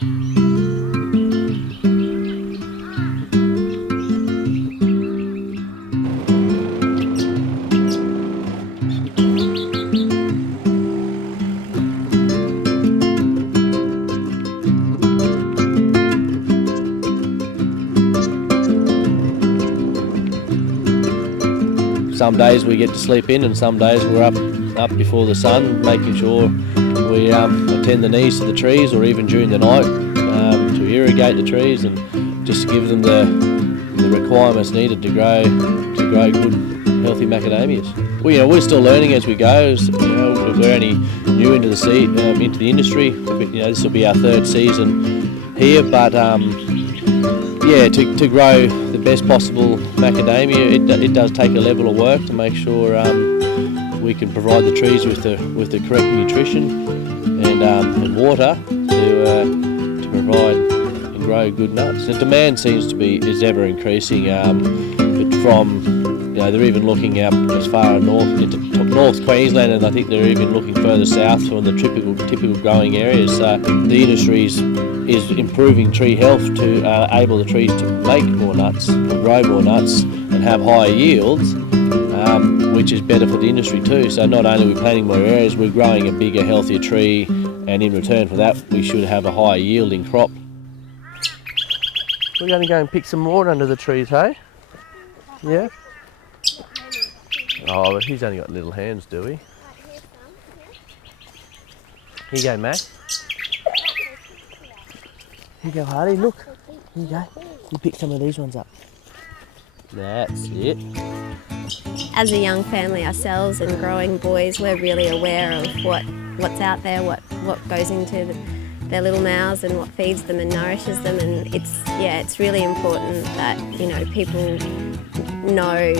Some days we get to sleep in and some days we're up before the sun, making sure we attend the needs to the trees, or even during the night to irrigate the trees and just give them the requirements needed to grow good, healthy macadamias. We're still learning as we go. We're only new into the industry. This will be our third season here, but to grow the best possible macadamia, it does take a level of work to make sure we can provide the trees with the correct nutrition and water to provide and grow good nuts. The demand is ever increasing, but they're even looking out as far north into North Queensland, and I think they're even looking further south from the typical growing areas. So the industry is improving tree health to enable the trees to make more nuts, or grow more nuts, and have higher yields, which is better for the industry too. So not only are we planting more areas, we're growing a bigger, healthier tree, and in return for that, we should have a higher yielding crop. We're going to go and pick some more under the trees, hey? Yeah? Oh, but he's only got little hands, do he? Here you go, Mac. Here you go, Hardy, look. Here you go. You pick some of these ones up. That's it. As a young family ourselves and growing boys, we're really aware of what's out there, what goes into their little mouths and what feeds them and nourishes them, and it's really important that people know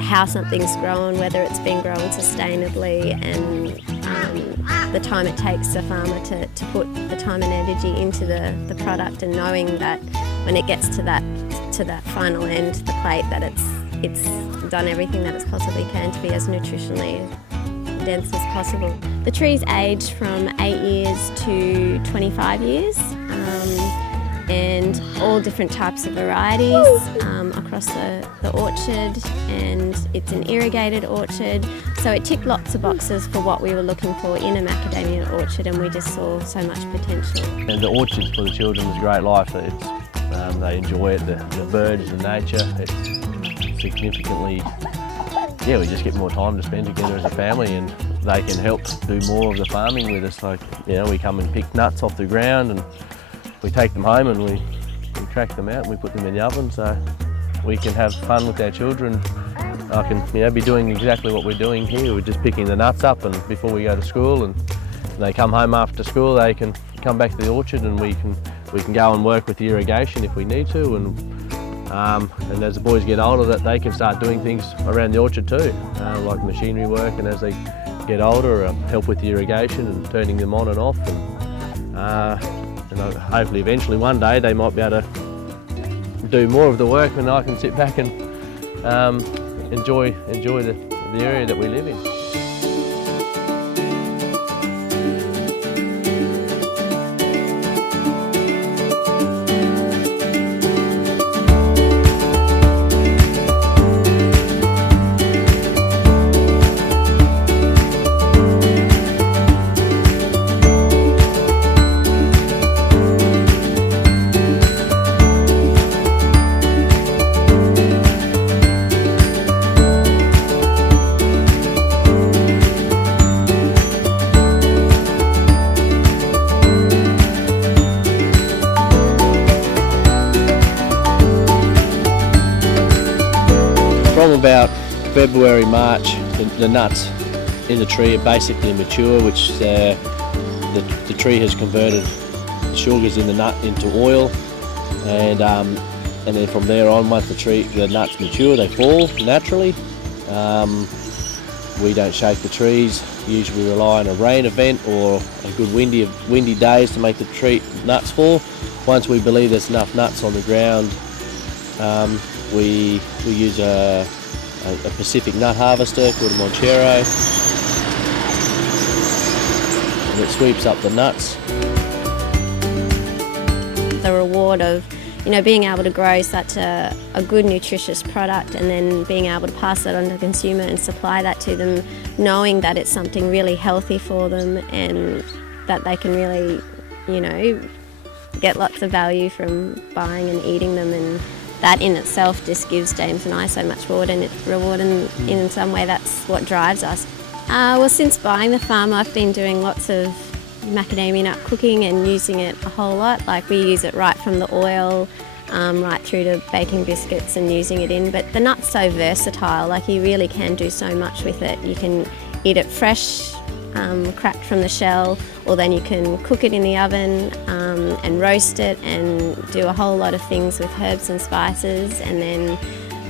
how something's grown, whether it's been grown sustainably, and the time it takes a farmer to put the time and energy into the product, and knowing that when it gets to that final end, the plate, that it's done everything that it possibly can to be as nutritionally dense as possible. The trees age from 8 years to 25 years, and all different types of varieties across the orchard, and it's an irrigated orchard, so it ticked lots of boxes for what we were looking for in a macadamia orchard, and we just saw so much potential. And the orchards for the children is a great life. They enjoy it, the birds, the nature. It's significantly, we just get more time to spend together as a family, and they can help do more of the farming with us. Like, we come and pick nuts off the ground, and we take them home and we crack them out and we put them in the oven, so we can have fun with our children. I can be doing exactly what we're doing here. We're just picking the nuts up, and before we go to school, and they come home after school, they can come back to the orchard, and we can go and work with the irrigation if we need to, and as the boys get older, that they can start doing things around the orchard too, like machinery work, and as they get older, help with the irrigation and turning them on and off, and hopefully eventually one day they might be able to do more of the work, and I can sit back and enjoy the area that we live in. From about February, March, the nuts in the tree are basically mature, which the tree has converted the sugars in the nut into oil, and then from there on, once the nuts mature, they fall naturally. We don't shake the trees. Usually we rely on a rain event or a good windy days to make the nuts fall. Once we believe there's enough nuts on the ground, we use a Pacific nut harvester called a Monchero, and it sweeps up the nuts. reward of, you know, being able to grow such a good nutritious product and then being able to pass that on to the consumer and supply that to them, knowing that it's something really healthy for them and that they can really, you know, get lots of value from buying and eating them, and that in itself just gives James and I so much reward, and in some way that's what drives us. Well, since buying the farm I've been doing lots of macadamia nut cooking and using it a whole lot. Like, we use it right from the oil right through to baking biscuits and using it in, but the nut's so versatile, like you really can do so much with it. You can eat it fresh, cracked from the shell, or then you can cook it in the oven and roast it and do a whole lot of things with herbs and spices, and then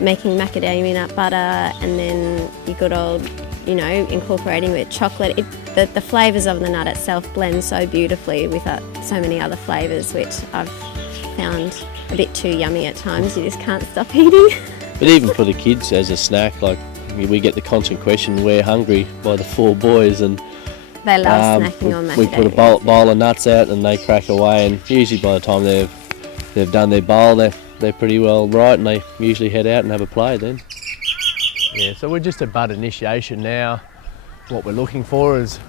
making macadamia nut butter, and then you good old, you know, incorporating with chocolate. The flavours of the nut itself blend so beautifully with so many other flavours, which I've found a bit too yummy at times. You just can't stop eating. But even for the kids as a snack, like, we get the constant question, we're hungry, by the 4 boys, and they love snacking on macadamia. We put a bowl of nuts out and they crack away, and usually by the time they've done their bowl, they're pretty well right, and they usually head out and have a play then. Yeah, so we're just at bud initiation now. What we're looking for is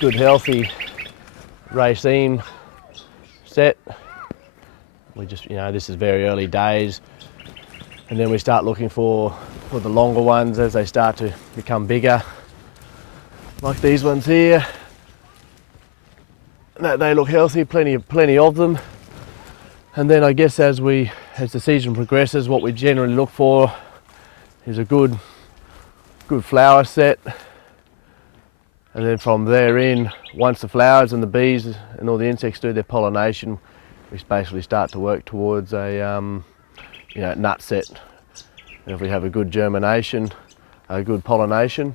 good, healthy raceme set. We just, you know, this is very early days, and then we start looking for the longer ones as they start to become bigger, like these ones here. They look healthy, plenty of them. And then I guess as the season progresses, what we generally look for is a good flower set, and then from there in, once the flowers and the bees and all the insects do their pollination, we basically start to work towards a you know, nut set. And if we have a good germination, a good pollination,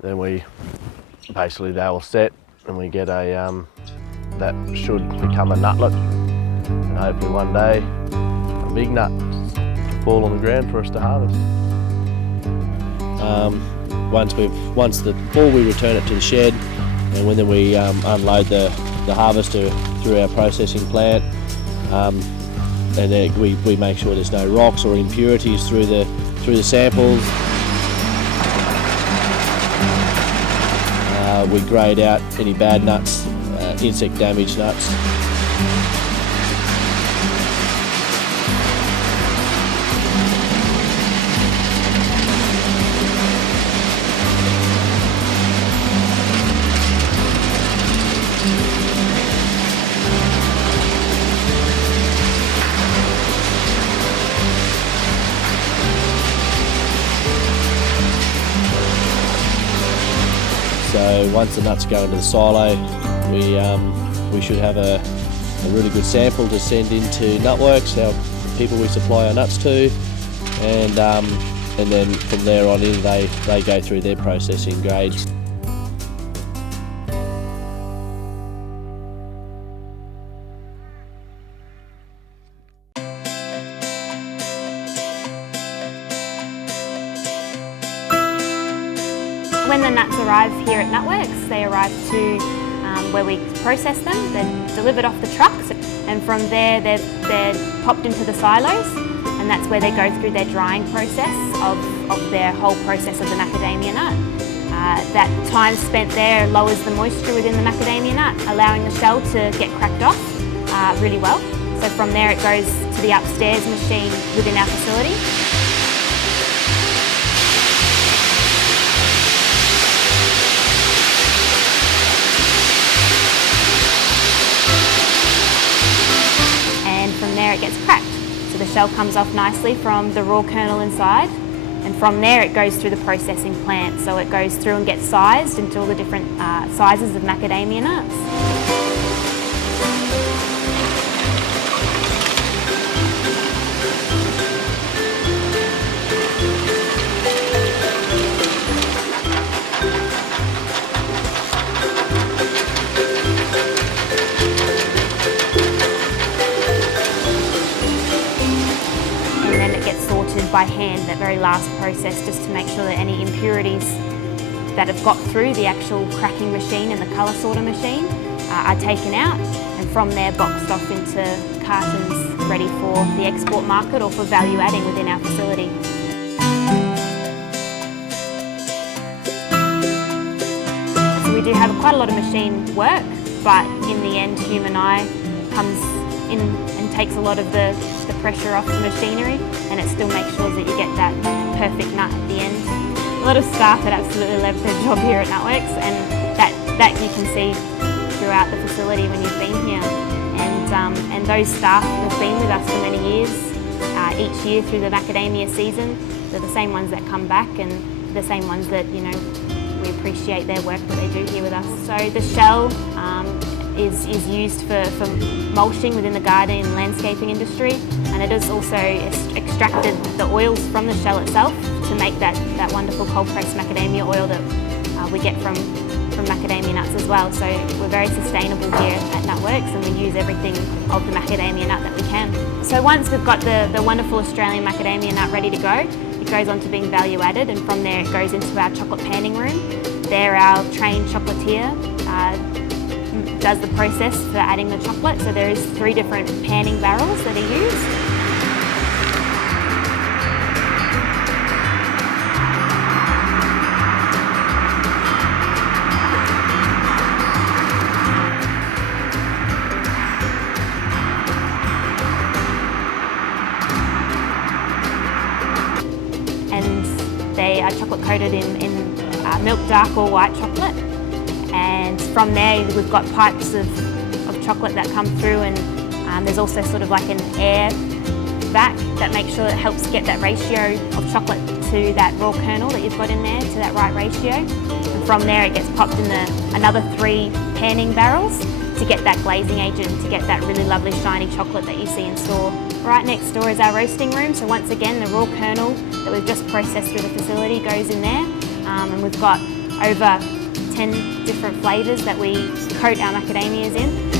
then they will set, and we get that should become a nutlet, and hopefully one day a big nut to fall on the ground for us to harvest. Once the fall, we return it to the shed, and then we unload the harvester through our processing plant, and then we make sure there's no rocks or impurities through the samples. We grade out any bad nuts, insect damaged nuts. So once the nuts go into the silo, we should have a really good sample to send into Nutworks, our people we supply our nuts to, and then from there on in they go through their processing grades. When the nuts arrive here at Nutworks, they arrive to where we process them. They're delivered off the trucks, and from there they're popped into the silos, and that's where they go through their drying process of their whole process of the macadamia nut. That time spent there lowers the moisture within the macadamia nut, allowing the shell to get cracked off really well. So from there it goes to the upstairs machine within our facility. From there it gets cracked. So the shell comes off nicely from the raw kernel inside, and from there it goes through the processing plant. So it goes through and gets sized into all the different sizes of macadamia nuts. By hand, that very last process, just to make sure that any impurities that have got through the actual cracking machine and the colour sorter machine are taken out, and from there boxed off into cartons ready for the export market or for value adding within our facility. So we do have quite a lot of machine work, but in the end human eye comes in and takes a lot of the pressure off the machinery, and it still makes sure that you get that perfect nut at the end. A lot of staff that absolutely love their job here at Nutworks, and that you can see throughout the facility when you've been here. And those staff have been with us for many years. Each year through the macadamia season, they're the same ones that come back and the same ones that, you know, we appreciate their work that they do here with us. So the shell is used for mulching within the garden and landscaping industry, and it is also extracted the oils from the shell itself to make that wonderful cold pressed macadamia oil that we get from macadamia nuts as well. So we're very sustainable here at Nutworks, and we use everything of the macadamia nut that we can. So once we've got the wonderful Australian macadamia nut ready to go, it goes on to being value added, and from there it goes into our chocolate panning room. There our trained chocolatier does the process for adding the chocolate. So there is 3 different panning barrels that are used. And they are chocolate coated in milk dark or white chocolate. And from there we've got pipes of chocolate that come through, and there's also sort of like an air vac that makes sure it helps get that ratio of chocolate to that raw kernel that you've got in there, to that right ratio. And from there it gets popped in another 3 panning barrels to get that glazing agent, to get that really lovely shiny chocolate that you see in store. Right next door is our roasting room, so once again the raw kernel that we've just processed through the facility goes in there, and we've got over 10 different flavours that we coat our macadamias in.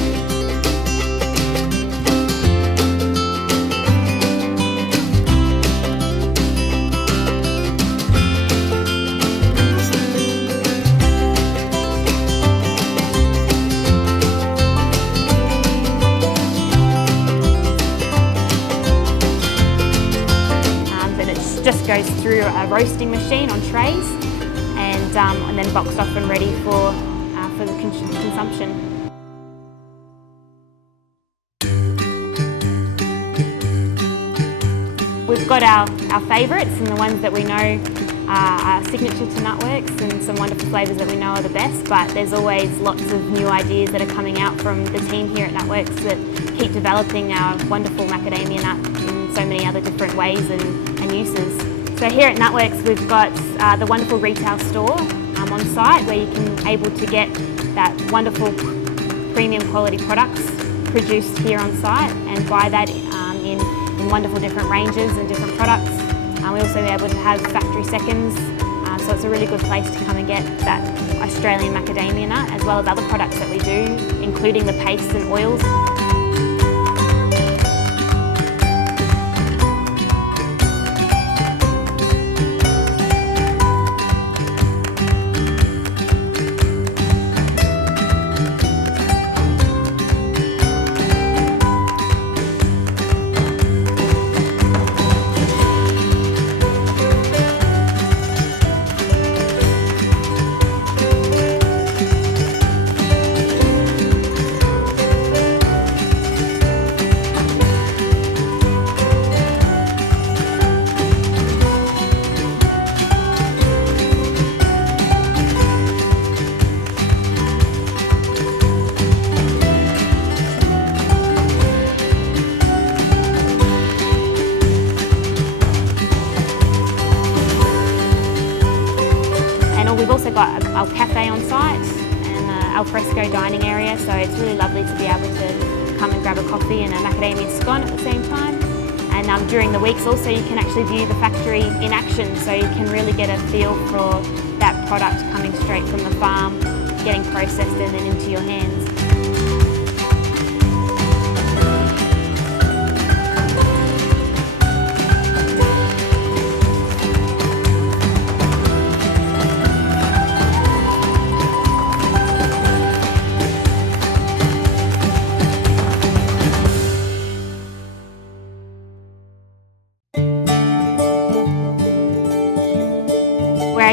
Just goes through a roasting machine on trays, and then boxed off and ready for the consumption. We've got our favourites and the ones that we know are signature to Nutworks, and some wonderful flavours that we know are the best, but there's always lots of new ideas that are coming out from the team here at Nutworks that keep developing our wonderful macadamia nut in so many other different ways and uses. So here at Nutworks we've got the wonderful retail store on site, where you can able to get that wonderful premium quality products produced here on site and buy that in wonderful different ranges and different products. We also are able to have factory seconds, so it's a really good place to come and get that Australian macadamia nut, as well as other products that we do, including the pastes and oils. We've also got our cafe on site and al fresco dining area, so it's really lovely to be able to come and grab a coffee and a macadamia scone at the same time. And during the weeks also you can actually view the factory in action, so you can really get a feel for that product coming straight from the farm, getting processed and then into your hands.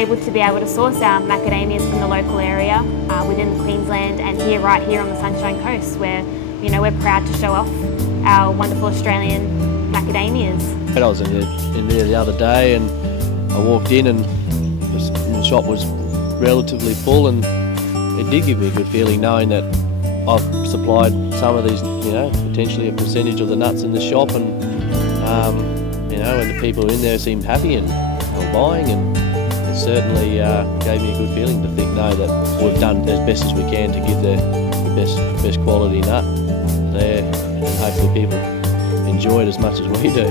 able to source our macadamias from the local area within Queensland and right here on the Sunshine Coast, where we're proud to show off our wonderful Australian macadamias. I was in there the other day and I walked in and the shop was relatively full, and it did give me a good feeling knowing that I've supplied some of these, potentially a percentage of the nuts in the shop, and and the people in there seemed happy and they were buying, and it certainly gave me a good feeling to know that we've done as best as we can to give the best quality nut there, and hopefully people enjoy it as much as we do.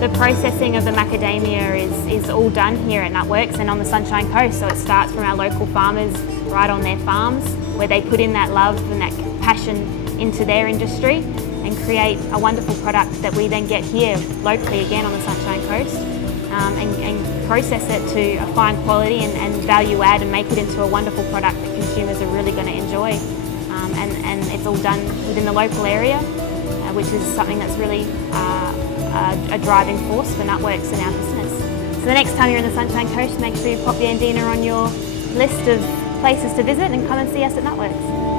The processing of the macadamia is all done here at Nutworks and on the Sunshine Coast, so it starts from our local farmers right on their farms, where they put in that love and that passion into their industry and create a wonderful product that we then get here locally again on the Sunshine Coast, and process it to a fine quality and value add and make it into a wonderful product that consumers are really going to enjoy. And it's all done within the local area, which is something that's really a driving force for Nutworks and our business. So the next time you're in the Sunshine Coast, make sure you pop the Andina on your list of places to visit and come and see us at Nutworks.